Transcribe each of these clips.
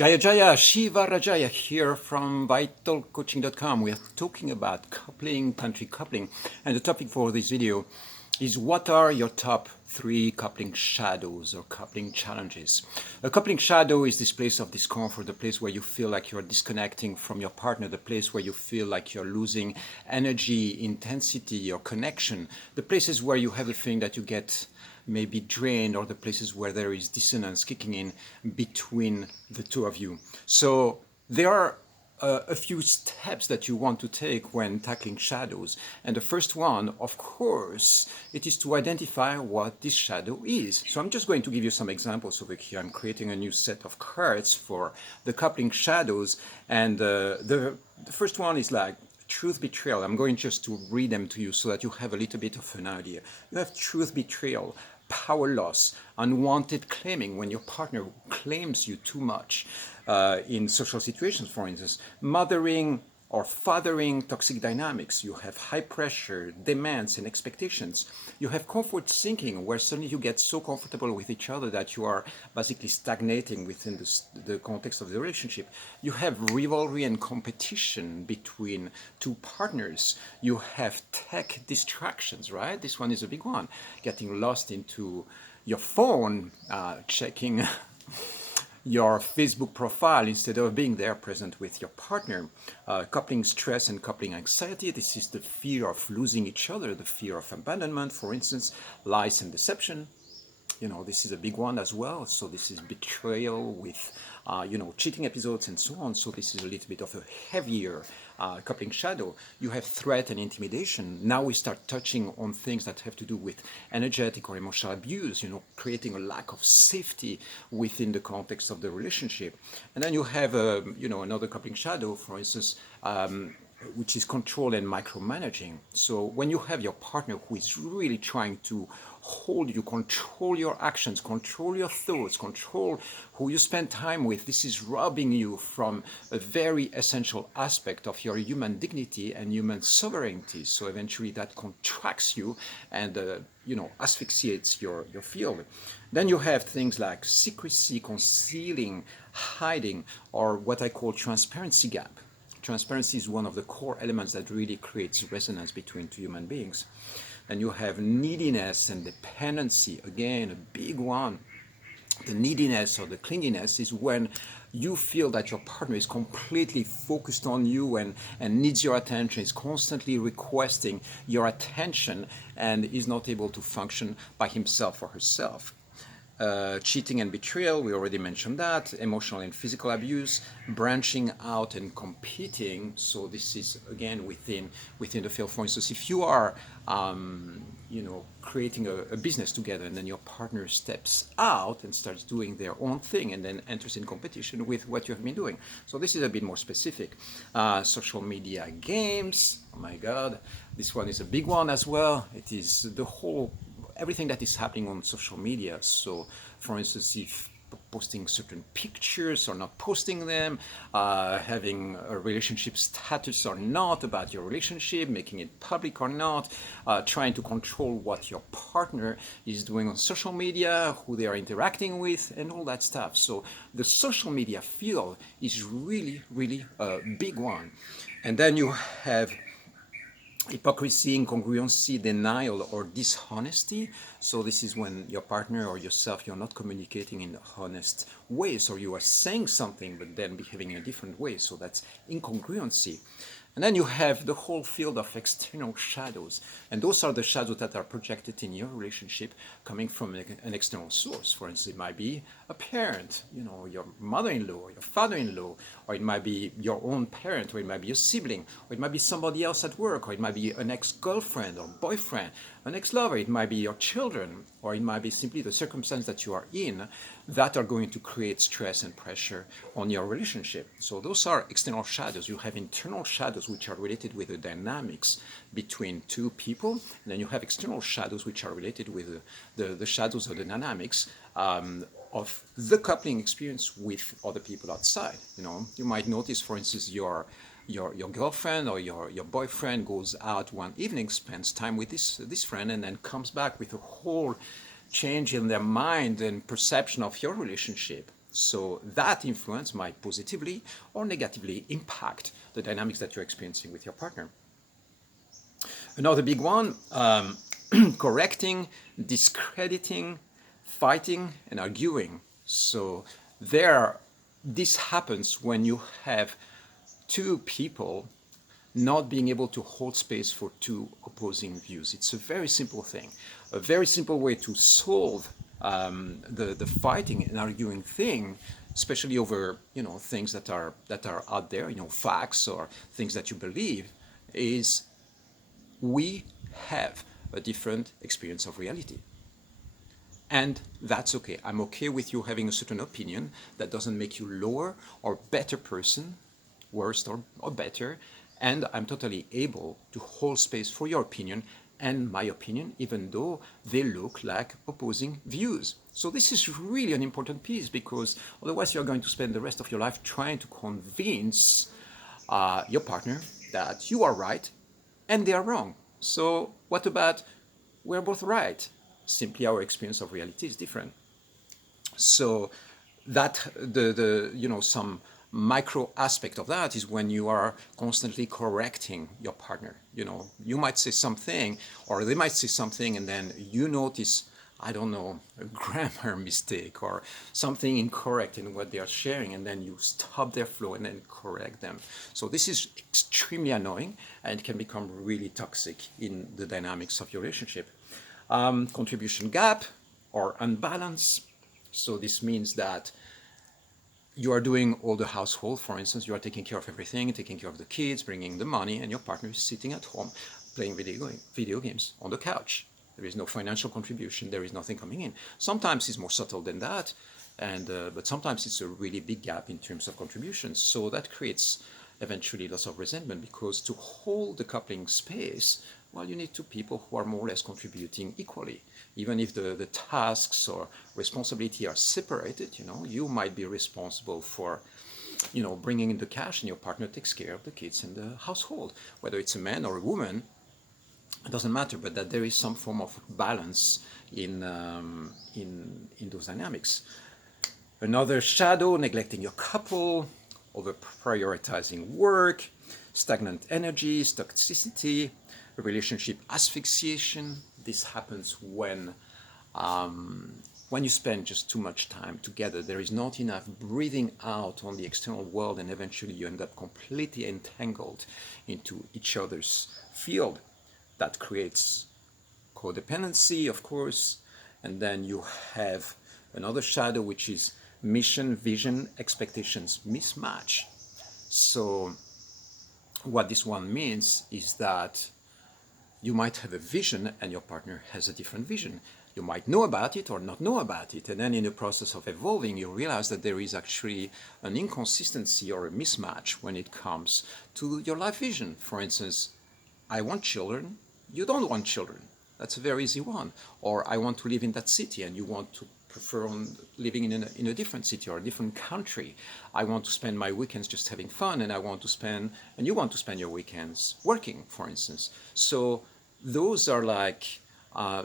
Jaya Jaya, Shiva Rajaya here from vitalcoaching.com. We are talking about coupling, country coupling, and the topic for this video is what are your top 3 coupling shadows or coupling challenges. A coupling shadow is this place of discomfort, the place where you feel like you're disconnecting from your partner, the place where you feel like you're losing energy, intensity, or connection, the places where you have a feeling that you get maybe drained, or the places where there is dissonance kicking in between the two of you. So there are a few steps that you want to take when tackling shadows. And the first one, of course, it is to identify what this shadow is. So I'm just going to give you some examples over here. I'm creating a new set of cards for the coupling shadows. And the first one is like truth betrayal. I'm going just to read them to you so that you have a little bit of an idea. You have truth betrayal, power loss, unwanted claiming, when your partner claims you too much in social situations, for instance, mothering or fathering toxic dynamics. You have high pressure, demands, and expectations. You have comfort sinking, where suddenly you get so comfortable with each other that you are basically stagnating within the context of the relationship. You have rivalry and competition between two partners. You have tech distractions, right? This one is a big one. Getting lost into your phone, checking your Facebook profile instead of being there present with your partner. Coupling stress and coupling anxiety. This is the fear of losing each other, the fear of abandonment, for instance, lies and deception. This is a big one as well. So this is betrayal with, cheating episodes and so on. So this is a little bit of a heavier coupling shadow. You have threat and intimidation. Now we start touching on things that have to do with energetic or emotional abuse, creating a lack of safety within the context of the relationship. And then you have, another coupling shadow, for instance, which is control and micromanaging. So when you have your partner who is really trying to hold you, control your actions, control your thoughts, control who you spend time with, this is robbing you from a very essential aspect of your human dignity and human sovereignty. So eventually that contracts you and asphyxiates your field. Then you have things like secrecy, concealing, hiding, or what I call transparency gap. Transparency is one of the core elements that really creates resonance between two human beings. And you have neediness and dependency, again, a big one. The neediness or the clinginess is when you feel that your partner is completely focused on you and needs your attention, is constantly requesting your attention, and is not able to function by himself or herself. Cheating and betrayal, we already mentioned that. Emotional and physical abuse, branching out and competing. So this is again within the field. For instance, if you are creating a business together, and then your partner steps out and starts doing their own thing and then enters in competition with what you have been doing. So this is a bit more specific. Social media games, oh my God, this one is a big one as well. It is everything that is happening on social media. So, for instance, if posting certain pictures or not posting them, having a relationship status or not about your relationship, making it public or not, trying to control what your partner is doing on social media, who they are interacting with, and all that stuff. So the social media field is really, really a big one. And then you have hypocrisy, incongruency, denial, or dishonesty. So this is when your partner or yourself, you're not communicating in honest ways, or you are saying something but then behaving in a different way. So that's incongruency. And then you have the whole field of external shadows. And those are the shadows that are projected in your relationship coming from an external source. For instance, it might be a parent, your mother-in-law, your father-in-law, or it might be your own parent, or it might be a sibling, or it might be somebody else at work, or it might be an ex-girlfriend or boyfriend, an ex-lover, it might be your children, or it might be simply the circumstance that you are in that are going to create stress and pressure on your relationship. So those are external shadows. You have internal shadows, which are related with the dynamics between two people. And then you have external shadows, which are related with the shadows of the dynamics of the coupling experience with other people outside. You might notice, for instance, your girlfriend or your boyfriend goes out one evening, spends time with this friend, and then comes back with a whole change in their mind and perception of your relationship. So that influence might positively or negatively impact the dynamics that you're experiencing with your partner. Another big one, correcting, discrediting, fighting, and arguing. So this happens when you have two people not being able to hold space for two opposing views. It's a very simple thing, a very simple way to solve the fighting and arguing thing, especially over things that are out there, facts or things that you believe, is we have a different experience of reality. And that's okay. I'm okay with you having a certain opinion. That doesn't make you lower or better person, worse or better. And I'm totally able to hold space for your opinion and my opinion, even though they look like opposing views. So this is really an important piece, because otherwise you're going to spend the rest of your life trying to convince your partner that you are right and they are wrong. So what about we're both right? Simply our experience of reality is different. So that some micro aspect of that is when you are constantly correcting your partner. You might say something or they might say something, and then you notice, I don't know, a grammar mistake or something incorrect in what they are sharing, and then you stop their flow and then correct them. So this is extremely annoying, and it can become really toxic in the dynamics of your relationship. Contribution gap or unbalance. So this means that you are doing all the household, for instance, you are taking care of everything, taking care of the kids, bringing the money, and your partner is sitting at home playing video games on the couch. There is no financial contribution, there is nothing coming in. Sometimes it's more subtle than that, but sometimes it's a really big gap in terms of contributions. So that creates eventually lots of resentment, because to hold the coupling space, well, you need two people who are more or less contributing equally. Even if the tasks or responsibility are separated, you might be responsible for, bringing in the cash, and your partner takes care of the kids and the household. Whether it's a man or a woman, it doesn't matter, but that there is some form of balance in those dynamics. Another shadow, neglecting your couple, over prioritizing work, stagnant energy, toxicity, relationship asphyxiation. This happens when you spend just too much time together. There is not enough breathing out on the external world, and eventually you end up completely entangled into each other's field. That creates codependency, of course, and then you have another shadow, which is mission, vision, expectations mismatch. So what this one means is that you might have a vision and your partner has a different vision. You might know about it or not know about it, and then in the process of evolving, you realize that there is actually an inconsistency or a mismatch when it comes to your life vision. For instance, I want children, you don't want children. That's a very easy one. Or I want to live in that city and you want to prefer on living in a different city or a different country. I want to spend my weekends just having fun, and you want to spend your weekends working, for instance. So those are like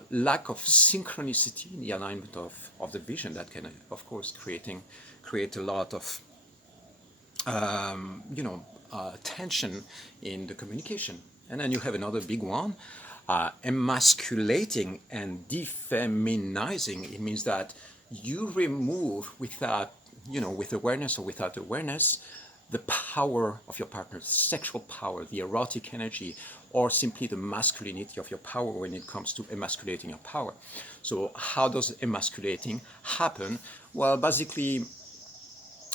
lack of synchronicity in the alignment of the vision that can, of course, create a lot of tension in the communication. And then you have another big one, emasculating and defeminizing. It means that you remove with awareness or without awareness, the power of your partner, sexual power, the erotic energy, or simply the masculinity of your power when it comes to emasculating your power. So how does emasculating happen? Well, basically,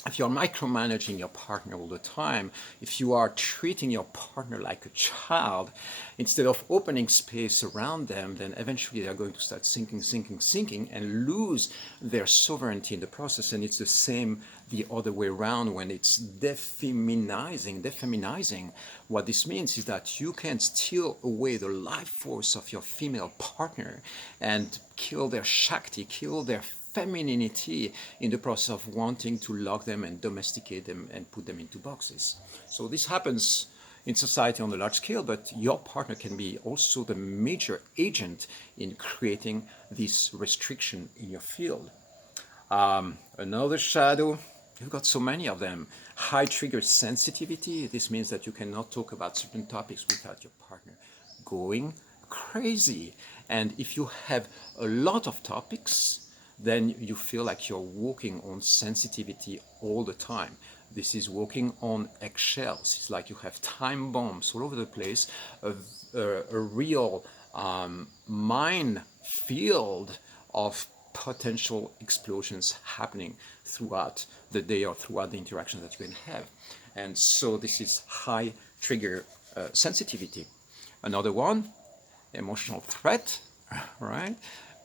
if you're micromanaging your partner all the time, if you are treating your partner like a child, instead of opening space around them, then eventually they're going to start sinking, and lose their sovereignty in the process. And it's the same the other way around when it's defeminizing. What this means is that you can steal away the life force of your female partner and kill their Shakti, kill their femininity in the process of wanting to lock them and domesticate them and put them into boxes. So this happens in society on a large scale, but your partner can be also the major agent in creating this restriction in your field. Another shadow, you've got so many of them. High trigger sensitivity. This means that you cannot talk about certain topics without your partner going crazy. And if you have a lot of topics, then you feel like you're walking on sensitivity all the time. This is walking on eggshells. It's like you have time bombs all over the place, a real minefield of potential explosions happening throughout the day or throughout the interaction that you can have. And so this is high trigger sensitivity. Another one, emotional threat, right?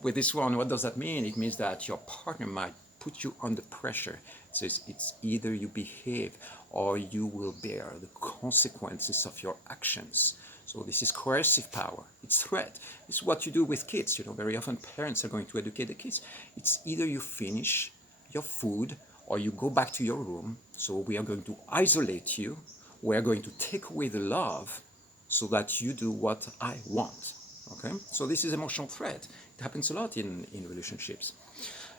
With this one, what does that mean? It means that your partner might put you under pressure. It says it's either you behave or you will bear the consequences of your actions. So this is coercive power. It's threat. It's what you do with kids. Very often parents are going to educate the kids. It's either you finish your food or you go back to your room. So we are going to isolate you. We are going to take away the love so that you do what I want. Okay? So this is emotional threat. It happens a lot in relationships.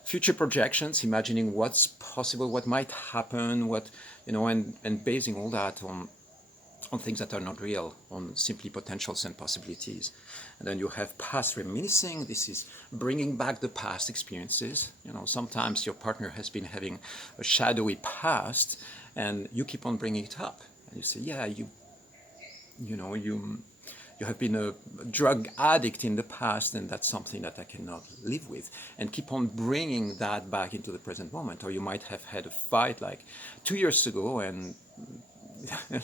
Future projections, imagining what's possible, what might happen, and basing all that on things that are not real, on simply potentials and possibilities. And then you have past reminiscing. This is bringing back the past experiences. Sometimes your partner has been having a shadowy past, and you keep on bringing it up. And you say, yeah, you have been a drug addict in the past, and that's something that I cannot live with. And keep on bringing that back into the present moment. Or you might have had a fight like 2 years ago, and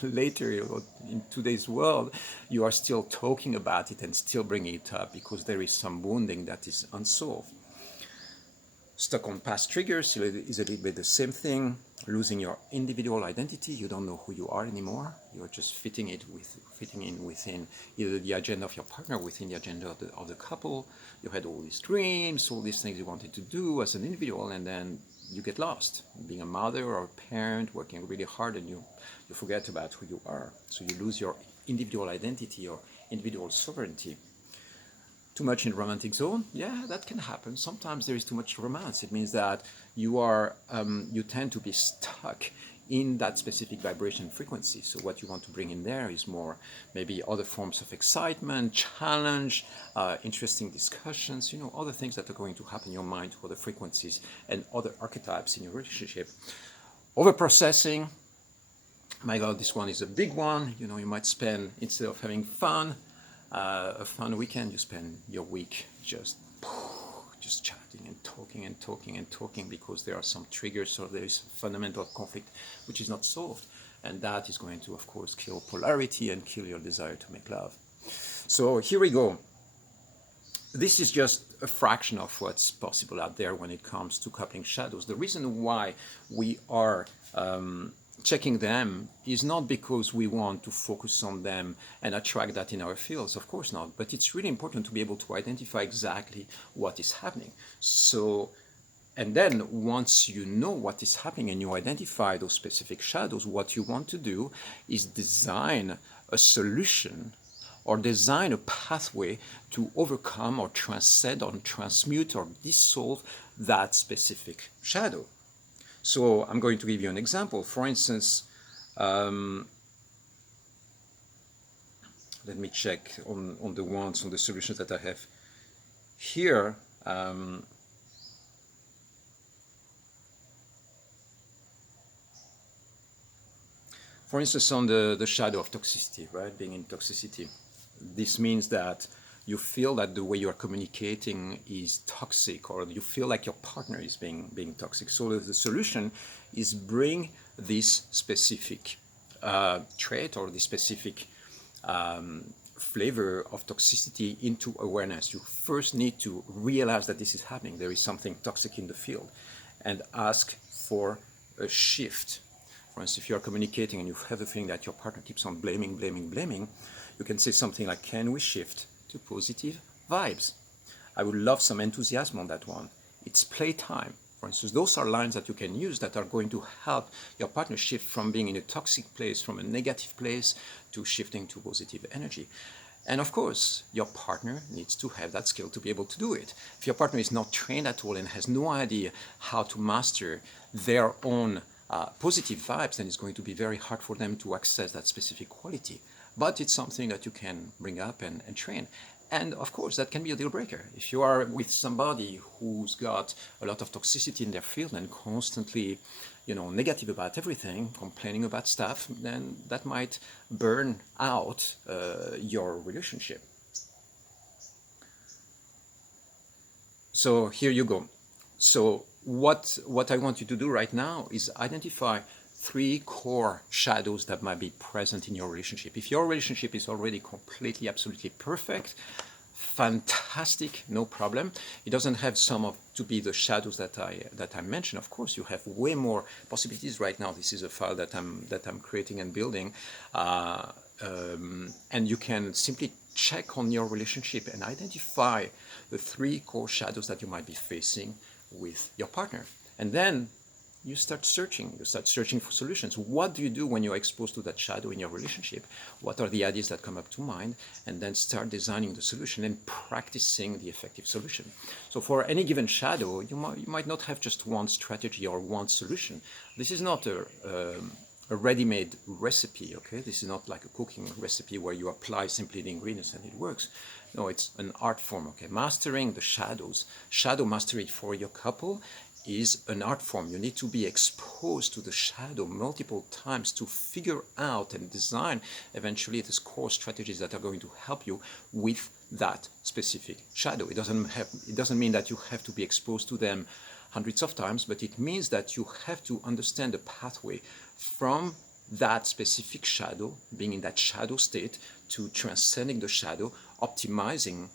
later in today's world, you are still talking about it and still bringing it up because there is some wounding that is unsolved. Stuck on past triggers is a little bit the same thing. Losing your individual identity, you don't know who you are anymore. You're just fitting in within either the agenda of your partner, within the agenda of the couple. You had all these dreams, all these things you wanted to do as an individual, and then you get lost. Being a mother or a parent, working really hard, and you forget about who you are. So you lose your individual identity or individual sovereignty. Too much in romantic zone, yeah, that can happen. Sometimes there is too much romance. It means that you tend to be stuck in that specific vibration frequency. So what you want to bring in there is more maybe other forms of excitement, challenge, interesting discussions, other things that are going to happen in your mind, other frequencies and other archetypes in your relationship. Overprocessing, my God, this one is a big one. You might spend, instead of having fun, a fun weekend, you spend your week just chatting and talking because there are some triggers or there is fundamental conflict which is not solved, and that is going to, of course, kill polarity and kill your desire to make love. So here we go. This is just a fraction of what's possible out there when it comes to coupling shadows. The reason why we are checking them is not because we want to focus on them and attract that in our fields, of course not, but it's really important to be able to identify exactly what is happening. So, and then once you know what is happening and you identify those specific shadows, what you want to do is design a solution or design a pathway to overcome or transcend or transmute or dissolve that specific shadow. So I'm going to give you an example. For instance, let me check on the ones, on the solutions that I have here. For instance, on the shadow of toxicity, right? Being in toxicity. This means that you feel that the way you are communicating is toxic, or you feel like your partner is being toxic. So the solution is bring this specific trait or this specific flavor of toxicity into awareness. You first need to realize that this is happening. There is something toxic in the field, and ask for a shift. For instance, if you are communicating and you have a feeling that your partner keeps on blaming, you can say something like, can we shift to positive vibes? I would love some enthusiasm on that one. It's playtime. For instance, those are lines that you can use that are going to help your partner shift from being in a toxic place, from a negative place, to shifting to positive energy. And of course, your partner needs to have that skill to be able to do it. If your partner is not trained at all and has no idea how to master their own positive vibes, then it's going to be very hard for them to access that specific quality. But it's something that you can bring up and train. And of course, that can be a deal breaker. If you are with somebody who's got a lot of toxicity in their field and constantly, negative about everything, complaining about stuff, then that might burn out your relationship. So here you go. So what I want you to do right now is identify 3 core shadows that might be present in your relationship. If your relationship is already completely, absolutely perfect, fantastic, no problem. It doesn't have to be the shadows that I mentioned. Of course, you have way more possibilities right now. This is a file that I'm creating and building, and you can simply check on your relationship and identify the 3 core shadows that you might be facing with your partner, and then you start searching for solutions. What do you do when you're exposed to that shadow in your relationship? What are the ideas that come up to mind? And then start designing the solution and practicing the effective solution. So for any given shadow, you might not have just one strategy or one solution. This is not a ready-made recipe, okay? This is not like a cooking recipe where you apply simply the ingredients and it works. No, it's an art form, okay? Mastering the shadows, shadow mastery for your couple is an art form. You need to be exposed to the shadow multiple times to figure out and design eventually the core strategies that are going to help you with that specific shadow. It doesn't mean that you have to be exposed to them hundreds of times, but it means that you have to understand the pathway from that specific shadow, being in that shadow state, to transcending the shadow, optimizing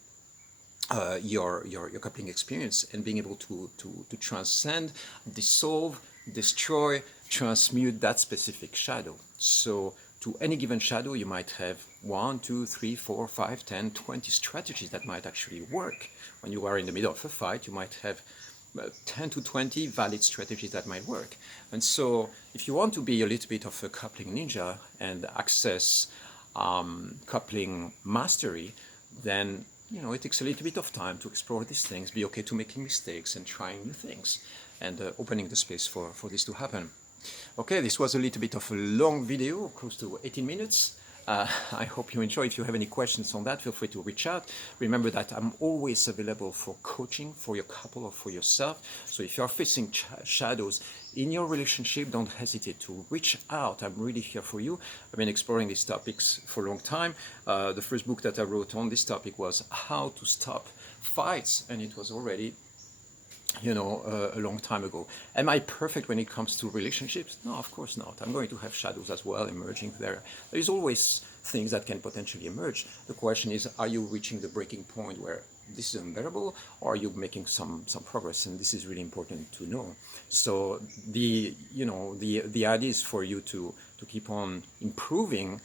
your coupling experience, and being able to transcend, dissolve, destroy, transmute that specific shadow. So to any given shadow, you might have 1, 2, 3, 4, 5, 10, 20 strategies that might actually work. When you are in the middle of a fight, you might have 10 to 20 valid strategies that might work. And so if you want to be a little bit of a coupling ninja and access coupling mastery, then it takes a little bit of time to explore these things, be okay to making mistakes and trying new things, and opening the space for this to happen. Okay, this was a little bit of a long video, close to 18 minutes. I hope you enjoy. If you have any questions on that, feel free to reach out. Remember that I'm always available for coaching for your couple or for yourself. So if you're facing shadows in your relationship, don't hesitate to reach out. I'm really here for you. I've been exploring these topics for a long time. The first book that I wrote on this topic was How to Stop Fights, and it was already a long time ago. Am I perfect when it comes to relationships? No, of course not. I'm going to have shadows as well emerging there. There is always things that can potentially emerge. The question is, are you reaching the breaking point where this is unbearable, or are you making some progress? And this is really important to know. So the idea is for you to keep on improving,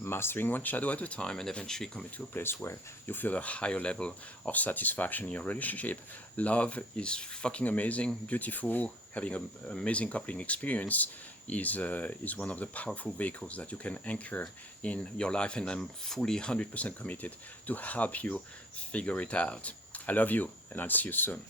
mastering one shadow at a time, and eventually coming to a place where you feel a higher level of satisfaction in your relationship. Love is fucking amazing, beautiful. Having an amazing coupling experience is one of the powerful vehicles that you can anchor in your life, and I'm fully 100% committed to help you figure it out. I love you, and I'll see you soon.